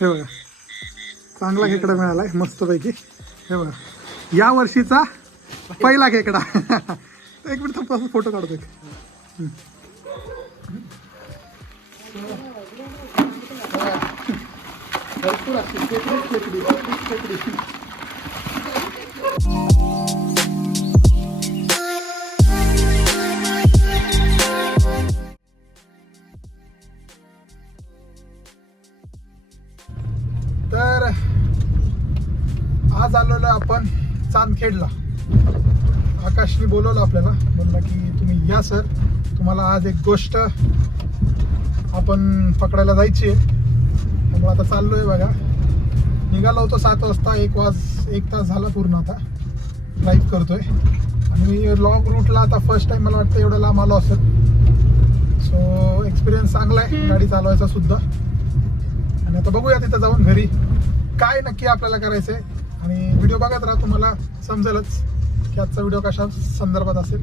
हे बघा चांगला खेकडा मिळालाय मस्तपैकी. हे बघा या वर्षीचा पहिला खेकडा. एक मिनिट थांब, फोटो काढतो एक. भरपूर असते खेकडी. तर आज आलेलो आपण चांदखेडला. आकाशने बोलवलं आपल्याला, बोलला की तुम्ही या सर, तुम्हाला आज एक गोष्ट आपण पकडायला जायची आहे. त्यामुळे आता चाललोय बघा. निघालो होतो 7 वाजता, 1 तास झाला पूर्ण आता ड्राईव्ह करतोय. आणि मी लॉंग रूटला आता फर्स्ट टाइम मला वाटतं एवढं लांब आलो असेल. सो एक्सपिरियन्स चांगला आहे गाडी चालवायचा सुद्धा. आणि आता बघूया तिथं जाऊन घरी काय नक्की आपल्याला करायचं आहे. आणि व्हिडिओ बघत राहा, तुम्हाला समजेलच की आजचा व्हिडिओ कशा संदर्भात असेल.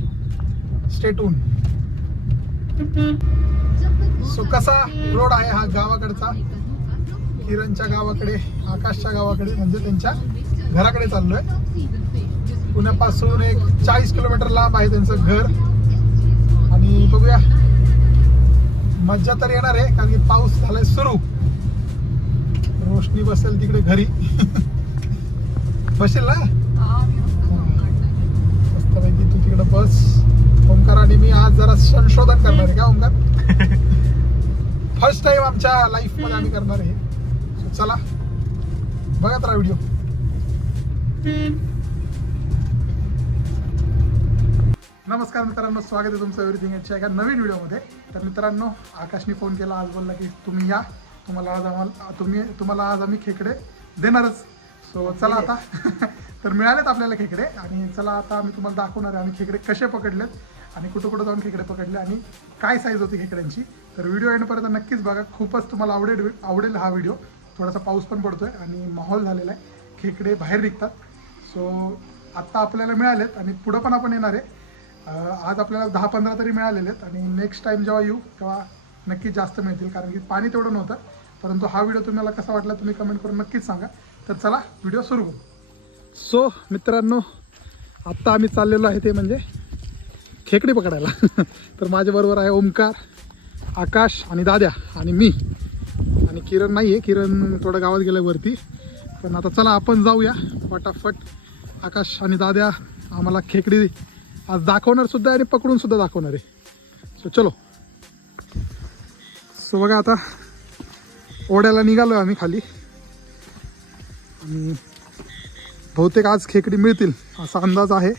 Stay tune. सो कसा रोड आहे हा गावाकडचा, किरणच्या गावाकडे, आकाशच्या गावाकडे, म्हणजे त्यांच्या घराकडे चाललोय. पुण्यापासून एक 40 किलोमीटर लांब आहे त्यांचं घर. आणि बघूया, मज्जा तर येणार आहे कारण की पाऊस झालाय सुरू. रोशनी बसेल तिकडे घरी. बसेल ना मस्तपैकी, तू तिकडे बस. ओंकार आणि मी आज जरा संशोधन करणार आहे का ओंकार? फर्स्ट टाइम आमच्या लाईफ मध्ये आम्ही करणार आहे. सो चला बघत राहा व्हिडिओ. नमस्कार मित्रांनो, स्वागत आहे तुमचं एव्हरीथिंग याच्या एका नवीन व्हिडिओमध्ये. तर मित्रांनो, आकाशने फोन केला, आज बोलला की तुम्ही या, तुम्हाला आज आम्ही खेकडे देणारच. सो चला आता. तर मिळालेत आपल्याला खेकडे. आणि चला आता आम्ही तुम्हाला दाखवणार आहे आम्ही खेकडे कसे पकडलेत आणि कुठं जाऊन खेकडे पकडले आणि काय साईज होती खेकड्यांची. तर व्हिडिओ एंडपर्यंत नक्कीच बघा, खूपच तुम्हाला आवडेल हा व्हिडिओ. थोडासा पाऊस पण पडतोय आणि माहोल झालेला आहे, खेकडे बाहेर निघतात. सो आत्ता आपल्याला मिळालेत आणि पुढं पण आपण येणार आहे. आज आपल्याला 10-15 तरी मिळालेले आहेत. आणि नेक्स्ट टाइम जेव्हा येऊ तेव्हा नक्कीच जास्त मिळतील, कारण की पाणी तेवढं नव्हतं. परंतु हा व्हिडिओ तुम्हाला कसा वाटला तुम्ही कमेंट करून नक्कीच सांगा. तर चला व्हिडिओ सुरू करू. सो मित्रांनो, आत्ता आम्ही चाललेलो आहे ते म्हणजे खेकडे पकडायला. तर माझ्याबरोबर आहे ओमकार, आकाश आणि दाद्या आणि मी. आणि किरण नाही आहे, किरण थोडं गावात गेलं वरती. पण आता चला आपण जाऊया फटाफट. आकाश आणि दाद्या आम्हाला खेकडी आज दाखवणार सुद्धा आणि पकडून सुद्धा दाखवणार आहे. सो चलो. सो बघा आता ओढ्याला निघालो आम्ही खाली. आणि बहुतेक आज खेकडी मिळतील असा अंदाज आहे.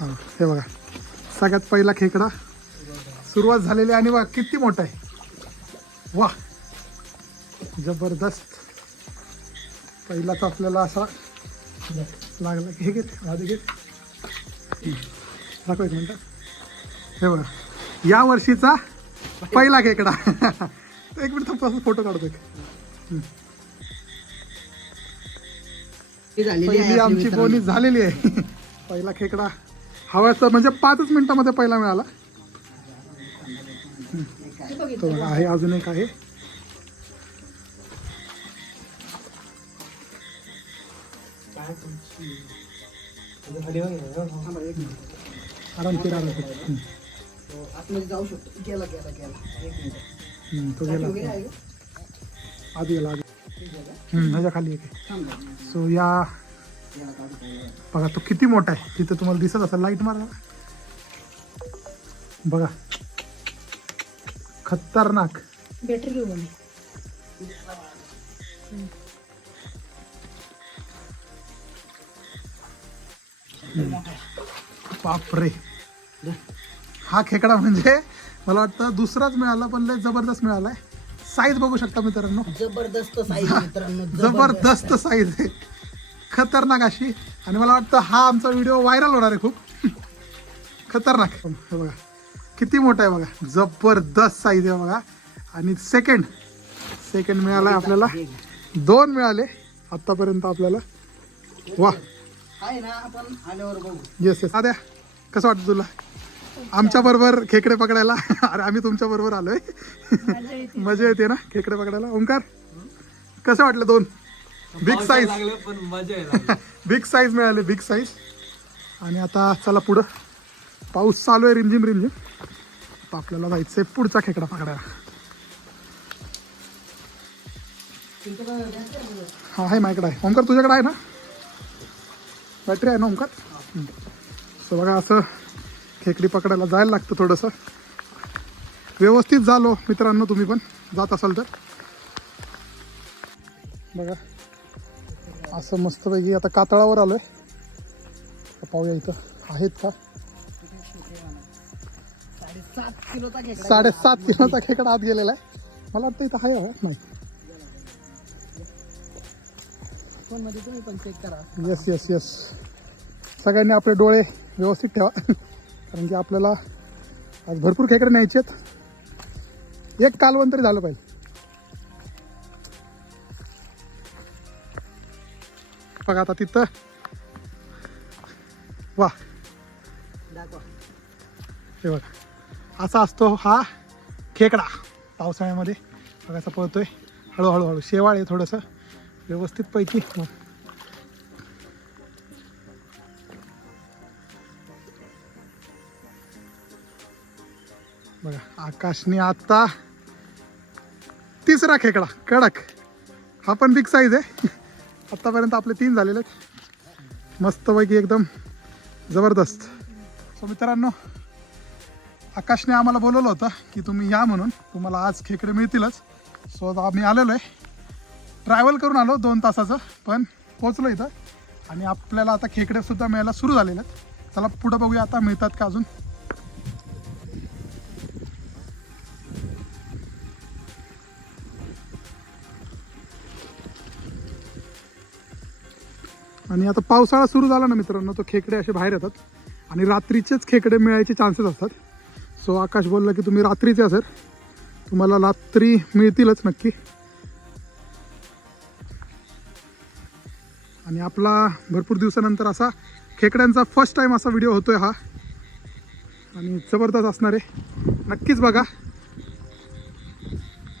हां हे बघा, सगळ्यात पहिला खेकडा सुरुवात झालेली. आणि बघा किती मोठा आहे, वा जबरदस्त. पहिलाच आपल्याला असा लागला. हे घेत आधी घेत दाखव एक मिनटं. हे बघा या वर्षीचा पहिला खेकडा. एक मिनिट थांब, फोटो काढतो एक. पहिली आमची बोनी झालेली आहे. पहिला खेकडा हवायचा म्हणजे 5 मिनिटामध्ये पहिला मिळाला. तो आहे, अजून एक आहे. आराम केला जाऊ शकतो. गेला तो गेला आधी गेला आधी. ह्याच्या खाली एक. सो या बघा तो किती मोठा आहे. तिथं तुम्हाला दिसत असेल, लाईट मारा बघा. खतरनाक. बॅटरी घेऊ बापरे. हा खेकडा म्हणजे मला वाटतं दुसराच मिळाला, पण लय जबरदस्त मिळालाय. साईज बघू शकता मित्रांनो, जबरदस्त साईज मित्रांनो, जबरदस्त साईज आहे, खतरनाक अशी. आणि मला वाटतं हा आमचा व्हिडिओ व्हायरल होणार आहे खूप. खतरनाक. बघा किती मोठा आहे बघा, जबरदस्त साईज आहे बघा. आणि सेकंड मिळाला आपल्याला. 2 मिळाले आतापर्यंत आपल्याला. वा येस येस. आद्या कसं वाटतं तुला? आमच्या बरोबर खेकडे पकडायला. अरे आम्ही तुमच्या बरोबर आलोय. मजा येते. मजा येते ना खेकडे पकडायला. ओंकार कसं वाटलं? 2 बिग साईज, पण मजा आहे. बिग साईज मिळाले, बिग साईज. आणि आता चला पुढं, पाऊस चालू आहे रिमझिम रिमझिम. तर आपल्याला जायचंय पुढचा खेकडा पकडायला. हा आहे माझ्याकडे आहे. ओंकार तुझ्याकडे आहे ना बॅटरी आहे ना ओंकार? सो बघा असं खेकडी पकडायला जायला लागतं थोडंसं. व्यवस्थित झालो मित्रांनो, तुम्ही पण जात असाल तर. बघा असं मस्तपैकी आता कातळावर आलोय. पाहूया इथं आहेत का. 7.5 किलोचा खेकडा आत गेलेला आहे. मला वाटतं इथं आहे नाही. तुम्ही पण चेक करा. Yes yes yes. सगळ्यांनी आपले डोळे व्यवस्थित ठेवा. कारण की आपल्याला आज भरपूर खेकडे न्यायचे आहेत. एक कालवण तरी झालं पाहिजे. बघा आता तिथं, वा हे बघा असा असतो हा खेकडा पावसाळ्यामध्ये. बघायचा पळतोय हळूहळू हळू. शेवाळ आहे थोडंसं व्यवस्थित पैकी. बघा आकाशने आता 3रा खेकडा कडक. हा पण बिग साईज आहे. आतापर्यंत आपले 3 झालेले आहेत. मस्तपैकी एकदम जबरदस्त. सो मित्रांनो, आकाशने आम्हाला बोलवलं होतं की तुम्ही या म्हणून, तुम्हाला आज खेकडे मिळतीलच. सो आता आम्ही आलेलो आहे. ट्रॅव्हल करून आलो 2 तासाचं, पण पोचलो इथं. आणि आपल्याला आता खेकडे सुद्धा मिळायला सुरू झालेले आहेत. चला पुढं बघूया आता मिळतात का अजून. आणि आता पावसाळा सुरू झाला ना मित्रांनो, तो खेकडे असे बाहेर येतात आणि रात्रीचेच खेकडे मिळायचे चान्सेस असतात. सो आकाश बोलला की तुम्ही रात्रीचे असेल, तुम्हाला रात्री मिळतीलच नक्की. आणि आपला भरपूर दिवसानंतर असा खेकड्यांचा फर्स्ट टाइम असा व्हिडिओ होतोय हा. आणि जबरदस्त असणार आहे, नक्कीच बघा.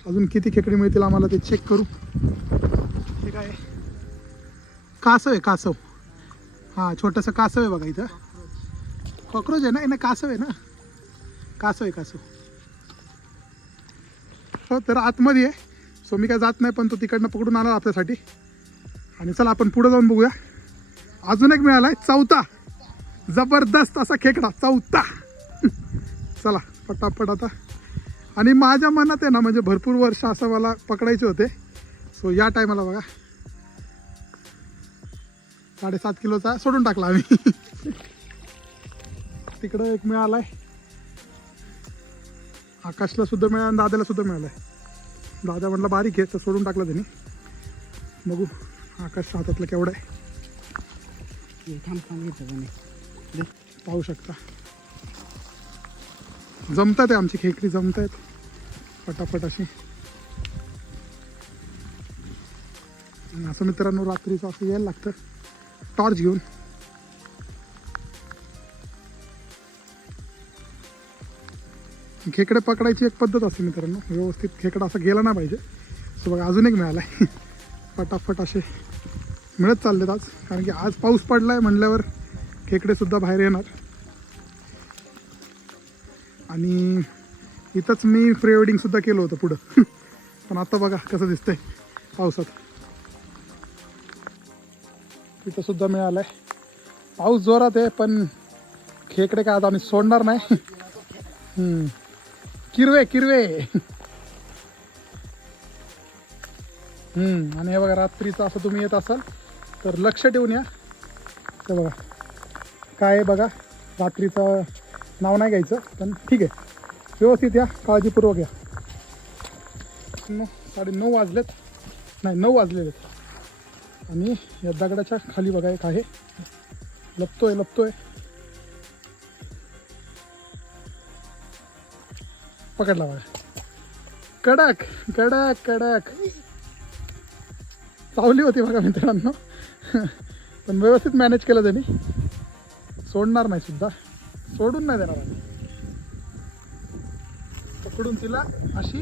अजून किती खेकडे मिळतील आम्हाला ते चेक करू. हे काय कासव आहे, कासव. हां छोटंसं कासव आहे बघा इथं. कॉक्रोच आहे ना, कासव आहे ना, कासव आहे कासव. हो तर आतमध्ये आहे. सो मी काय जात नाही, पण तो तिकडनं पकडून आला आपल्यासाठी. आणि चला आपण पुढे जाऊन बघूया. अजून एक मिळाला आहे, 4था जबरदस्त असा खेकडा, 4था. चला पटापट आता. आणि माझ्या मनात आहे ना, म्हणजे भरपूर वर्ष असं मला पकडायचे होते. सो या टायमाला बघा 7.5 किलोचा सोडून टाकला आम्ही. तिकडं एक मिळालाय, आकाशला सुद्धा मिळाला आणि दादाला सुद्धा मिळालाय. दादा म्हटलं बारीक आहे तर सोडून टाकला त्यांनी. बघू आकाश हातातलं केवढं आहे. पाहू शकता जमतात आहे आमची खेकडी, जमत आहेत पटापट अशी. असं मित्रांनो रात्रीचं असं यायला लागतं टॉर्च घेऊन. खेकडे पकडायची एक पद्धत असते मित्रांनो, व्यवस्थित खेकडा असा गेला नाही पाहिजे. सो बघा अजून एक मिळाला आहे. पटापट असे मिळत चाललेत आज, कारण की आज पाऊस पडला आहे म्हटल्यावर खेकडेसुद्धा बाहेर येणार. आणि इथंच मी प्री वेडिंगसुद्धा केलं होतं पुढं. पण आता बघा कसं दिसतंय पावसात. तिथं सुद्धा मिळालं आहे. पाऊस जोरात आहे पण खेकडे काय आता आम्ही सोडणार नाही. किरवे किरवे. आणि हे बघा रात्रीचं असं तुम्ही येत असाल तर लक्ष ठेवून या. ते बघा काय आहे बघा, रात्रीचं नाव नाही घ्यायचं, पण ठीक आहे व्यवस्थित या, काळजीपूर्वक या. 9:30 वाजलेत, नाही 9 वाजलेले. आणि या दगडाच्या खाली बघा एक आहे, लपतोय लपतोय. पकडला बघा, कडक कडक कडक. चावली होती बघा मित्रांनो. पण व्यवस्थित मॅनेज केलं त्यांनी. सोडणार नाही सुद्धा, सोडून नाही देणार आम्ही. पकडून तिला अशी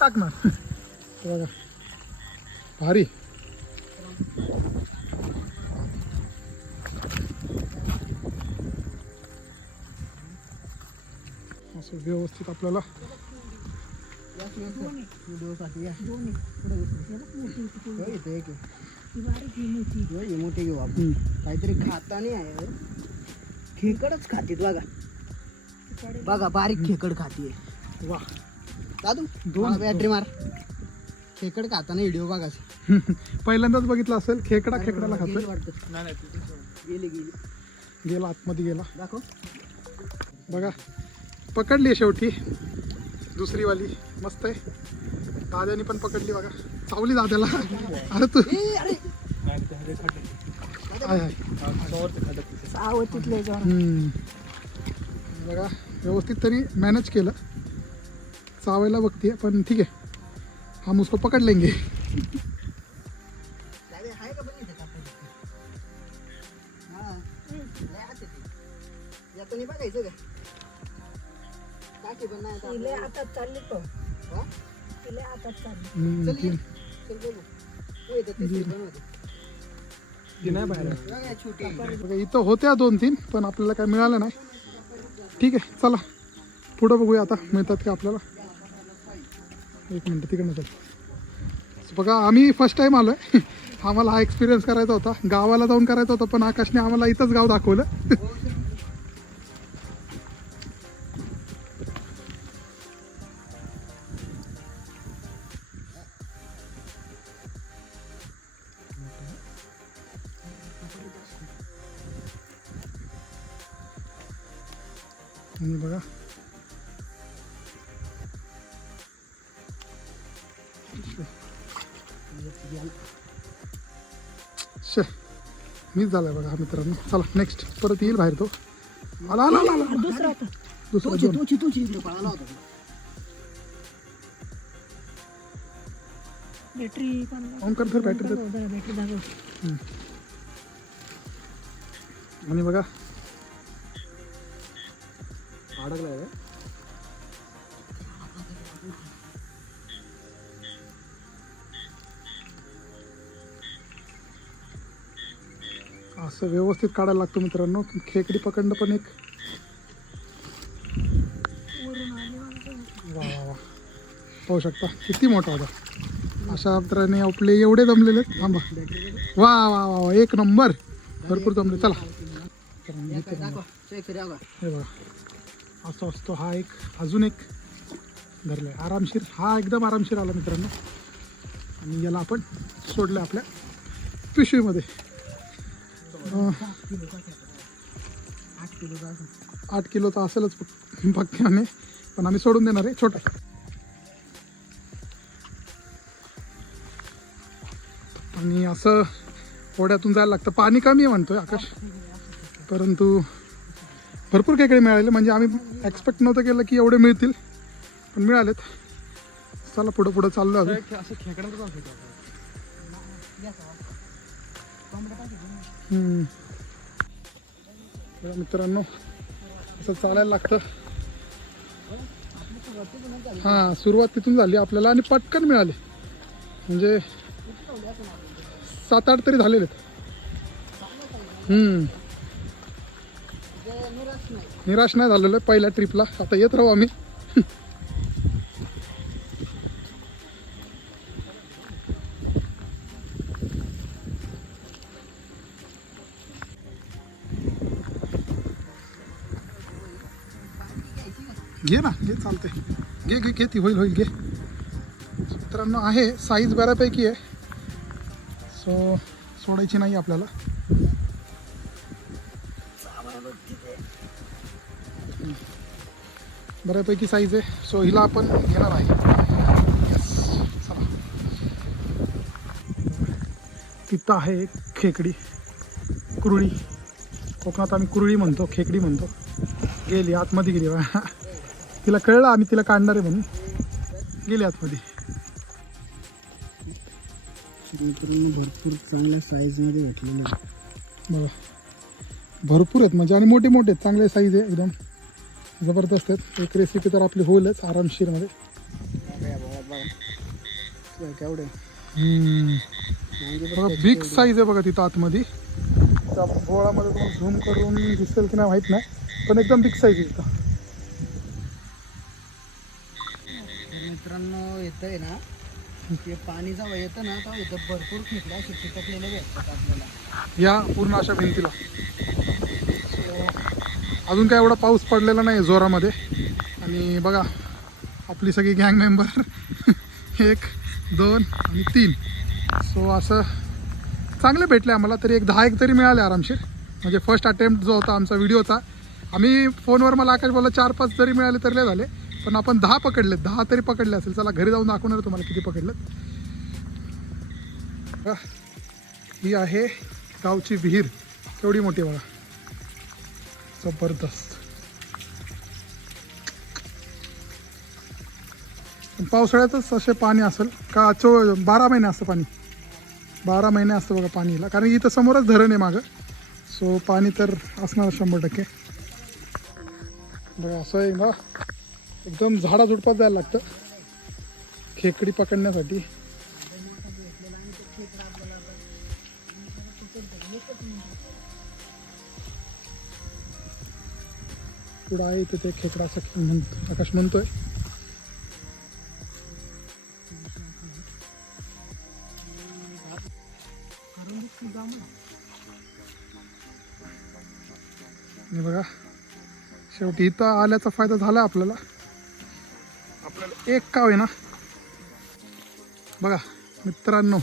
टाकणार. हे बघा भारी. असं व्यवस्थित आपल्याला व्हिडिओसाठी या. इथे एक आहे. मोठी घेऊ आपण. काहीतरी खाता नाही आहे. खेकडच खाते बघा. बघा बारीक खेकड खाते. वा दादू दोन बॅटरी मार. खेकड खाताना व्हिडिओ बघा. पहिल्यांदाच बघितलं असेल. खेकडाला खातोय. गेली गेला आतमध्ये गेला. दाखव. बघा पकडली शेवटी दुसरी वाली. मस्त आहे. दाद्याने पण पकडली बघा. चावली दाद्याला. अरे तू आहे आहे. बघा व्यवस्थित तरी मॅनेज केलं. चावायला बघते पण ठीक आहे. हम उसको पकड लेंगे. बघायचं का काठी पण नाही तिले आता चालली तो हा? तिले आता चालली चल तीन. चल बघू. हो, इथं तिसरी पण होती. बघा, छोटी बघा इथं होत्या 2-3 पण आपल्याला काय मिळालं नाही. ठीक आहे चला पुढं बघूया आता मिळतात का आपल्याला. एक मिनटं तिकडनं चल. बघा आम्ही फर्स्ट टाईम आलो आहे. आम्हाला हा एक्सपिरियन्स करायचा होता. गावाला जाऊन करायचा होता पण आकाशने आम्हाला इथंच गाव दाखवलं. आणि बघा शे मीच झालाय बघा मित्रांनो. चला नेक्स्ट परत येईल बाहेर तो. आला आला आला आला. दुसरा होता दुसरा दोन. तुझी इकडे पळाला होता. बॅटरी पण ऑन कर बॅटरी तर. बॅटरी दाखव. आणि बघा अडकलाय का? असं व्यवस्थित काढायला लागतो मित्रांनो. खेकडी पकडणं पण एक वा वा वा. पाहू शकता किती मोठा होता. अशा तऱ्हेने आपले एवढे जमलेले आहेत. थांबा. वा वा वा वा एक नंबर. भरपूर जमले. चला दाखव. चेक करूया का? हे बघा असं असतो. हा एक अजून एक धरलाय आरामशीर. हा एकदम आरामशीर आला मित्रांनो. आणि याला आपण सोडलं आपल्या पिशवीमध्ये. 8 किलोचा असेलच पक्क्याने पण आम्ही सोडून देणार आहे. छोटा आणि असं ओढ्यातून जायला लागतं. पाणी कमी आहे म्हणतोय आकाश परंतु भरपूर खेकडे मिळाले. म्हणजे आम्ही एक्सपेक्ट नव्हतं केलं की एवढे मिळतील पण मिळालेत. चला पुढं पुढं चाललो अजून. बघा मित्रांनो असं चालायला लागतं. हां सुरुवात तिथून झाली आपल्याला आणि पटकन मिळाले. म्हणजे 7-8 तरी झालेले आहेत. निराश नाही झालेलं आहे पहिल्या ट्रिपला. आता येत राहू आम्ही. घे ना घे चालते. घे घे घे ती होईल होईल घे. मित्रांनो आहे साईज बऱ्यापैकी आहे. सो सोडायची नाही आपल्याला. बऱ्यापैकी साईज आहे. सो हिला आपण घेणार आहे. यस चला. तिथं आहे एक खेकडी कुरळी. कोकणात आम्ही कुरळी म्हणतो खेकडी म्हणतो. गेली आतमध्ये गेली. तिला कळलं आम्ही तिला काढणार आहे म्हणून गेली आतमध्ये. भरपूर चांगल्या साईजमध्ये भेटलेलं आहे. बघा भरपूर आहेत म्हणजे आणि मोठे मोठे आहेत. चांगले साईज आहे एकदम. जबरदस्त आहेत. एक रेसिपी तर आपली होईलच आरामशीरमध्ये. केवढे बघा बिग साईज आहे बघा तिथं आतमध्ये. त्या बोळामध्ये तुम्हाला झूम करून दिसेल की नाही माहीत नाही, पण एकदम बिग साईज आहे इथं. मित्रांनो येत आहे ना, ते पाणी जेव्हा येतं ना तेव्हा इथं भरपूर खेकडे असे चिकटलेले भेटतात आपल्याला या पूर्ण अशा भिंतीला. अजून काय एवढा पाऊस पडलेला नाही जोरामध्ये. आणि बघा आपली सगळी गँग मेंबर 1 2 आणि 3. सो असं चांगले भेटले आम्हाला. तरी एक 10 तरी मिळाले आरामशीर. म्हणजे फर्स्ट अटेम्प्ट जो होता आमचा व्हिडिओचा, आम्ही फोनवर मला आकाश बोलला 4-5 जरी मिळाले तर लय झाले, पण आपण 10 पकडलेत. 10 तरी पकडले असेल. चला घरी जाऊन दाखवणार तुम्हाला किती पकडलेत. बघा ही आहे गावची विहीर. केवढी मोठी बघा, जबरदस्त. पावसाळ्यातच असे पाणी असेल का? 12 महिने असतं पाणी. 12 महिने असतं बघा पाणीला, कारण इथं समोरच धरण आहे मागं. सो पाणी तर असणार 100%. बघा असं आहे ना, एकदम झाडाझुडपात जायला लागतं खेकडी पकडण्यासाठी. पुढं आहे इथं ते खेकडा असं आकाश म्हणतोय. आणि बघा शेवटी इथं आल्याचा फायदा झाला आपल्याला. आपल्याला एक काव आहे ना बघा मित्रांनो,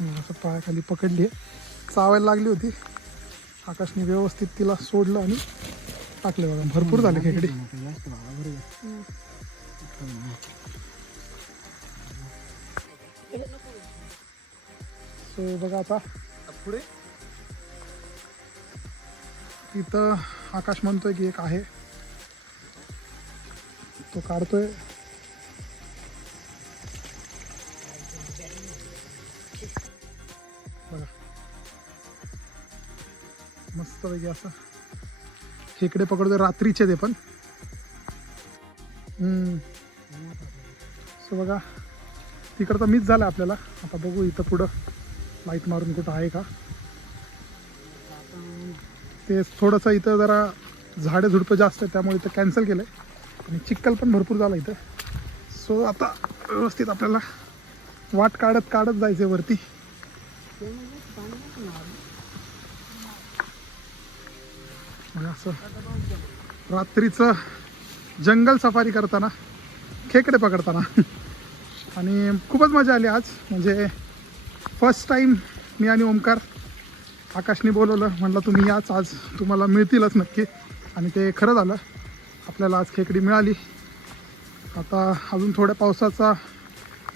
असं पायाखाली पकडली आहे. चावायला लागली होती. आकाशने व्यवस्थित तिला सोडलं आणि टाकले. बघा भरपूर झाले खेकडी. सो बघा आता पुढे इथं आकाश म्हणतोय की एक आहे, तो काढतोय. बघा मस्त पैकी असं खेकडे पकडतोय रात्रीचे ते पण. सो बघा तिकडं तर मिस झालं आपल्याला. आता बघू इथं पुढं लाईट मारून कुठं आहे का. ते थोडंसं इथं जरा झाडे झुडपं जास्त आहे त्यामुळे इथं कॅन्सल केलं आहे. आणि चिखल पण भरपूर झाला इथं. सो आता व्यवस्थित आपल्याला वाट काढत काढत जायचं आहे वरती. असं रात्रीचं जंगल सफारी करताना खेकडे पकडताना आणि खूपच मजा आली आज. म्हणजे फर्स्ट टाईम मी आणि ओमकार, आकाशने बोलवलं, म्हटलं तुम्ही याच, आज तुम्हाला मिळतीलच नक्की. आणि ते खरं झालं, आपल्याला आज खेकडी मिळाली. आता अजून थोड्या पावसाचा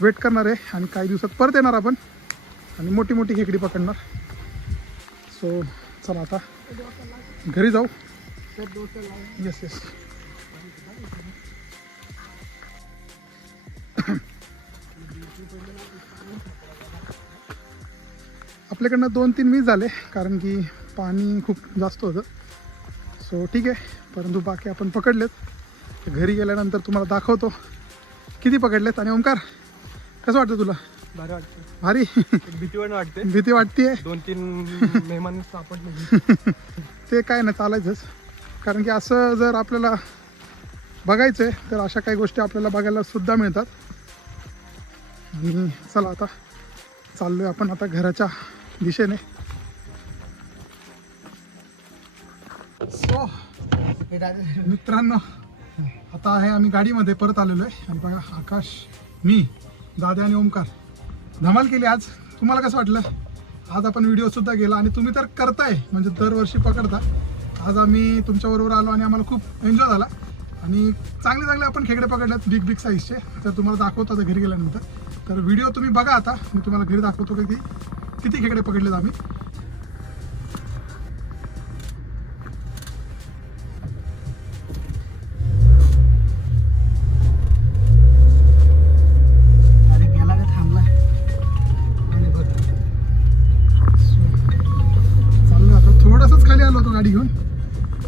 वेट करणार आहे आणि काही दिवसात परत येणार आपण आणि मोठी मोठी खेकडी पकडणार. सो चला आता घरी जाऊ. Yes yes. आपल्याकडनं 2-3 मिस झाले कारण की पाणी खूप जास्त होतं. सो ठीक आहे, परंतु बाकी आपण पकडलेत. घरी गेल्यानंतर तुम्हाला दाखवतो किती पकडलेत. आणि ओमकार कसं वाटतं तुला? भारी वाटतं. भारी भीती पण वाटते. भीती वाटते. 2-3 मेहमान सापडले ते काय नाही, चालायचंच. कारण की असं जर आपल्याला बघायचं आहे तर अशा काही गोष्टी आपल्याला बघायला सुद्धा मिळतात. आणि चला आता चाललोय आपण आता घराच्या दिशेने. सो मित्रांनो आता आहे आम्ही गाडीमध्ये परत आलेलो आहे. आणि बघा आकाश, मी, दादा आणि ओमकार धमाल केली आज. तुम्हाला कसं वाटलं? आज आपण व्हिडिओसुद्धा केला आणि तुम्ही तर करताय, म्हणजे दरवर्षी पकडता. आज आम्ही तुमच्याबरोबर आलो आणि आम्हाला खूप एन्जॉय झाला. आणि चांगले चांगले आपण खेकडे पकडलेत, बिग बिग साईजचे. तर तुम्हाला दाखवतो आता घरी गेल्यानंतर. तर व्हिडिओ तुम्ही बघा आता, मी तुम्हाला घरी दाखवतो की किती खेकडे पकडलेत आम्ही.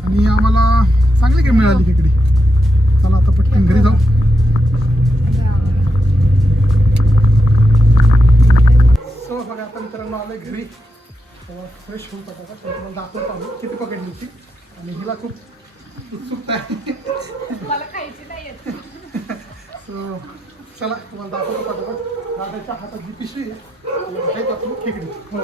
आणि आम्हाला चांगली गेम मिळाली खेकडी. चला आता पटकन घरी जाऊ. सो बघा आता मित्रांनो आलोय घरी. फ्रेश होऊन पटाका तुम्हाला दाखवतो आम्ही किती पकडली होती. आणि हिला खूप उत्सुकता आहे. मला खायची नाही येत. सो चला तुम्हाला दाखवतो पटापट. दादाच्या हातात जी पिशवी आहे ती आपली खेकडी. हो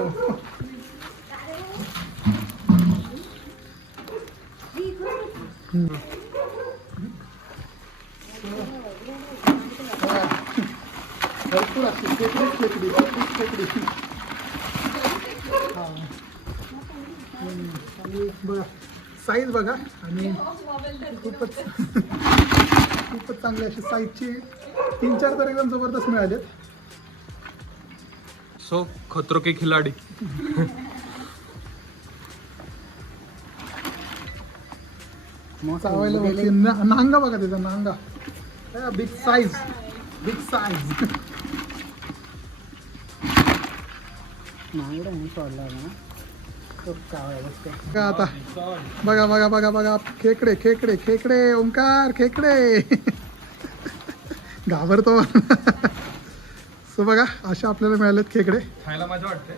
भरपूर असते खेकडी. हा आणि बघा साईज बघा. आणि खूपच चांगली अशी साईजची 3-4 तर एकदम जबरदस्त मिळालेत. सो खतरो के खिलाडी. चावायला बघते. नांगा बघा त्याचा नांगा. Big size. नांगडा म्हणून सोडला ना खूप चावायला बसते. बघा आता बघा खेकडे ओंकार खेकडे. घाबरतो. सो बघा अशा आपल्याला मिळालेत खेकडे. खायला मजा वाटते.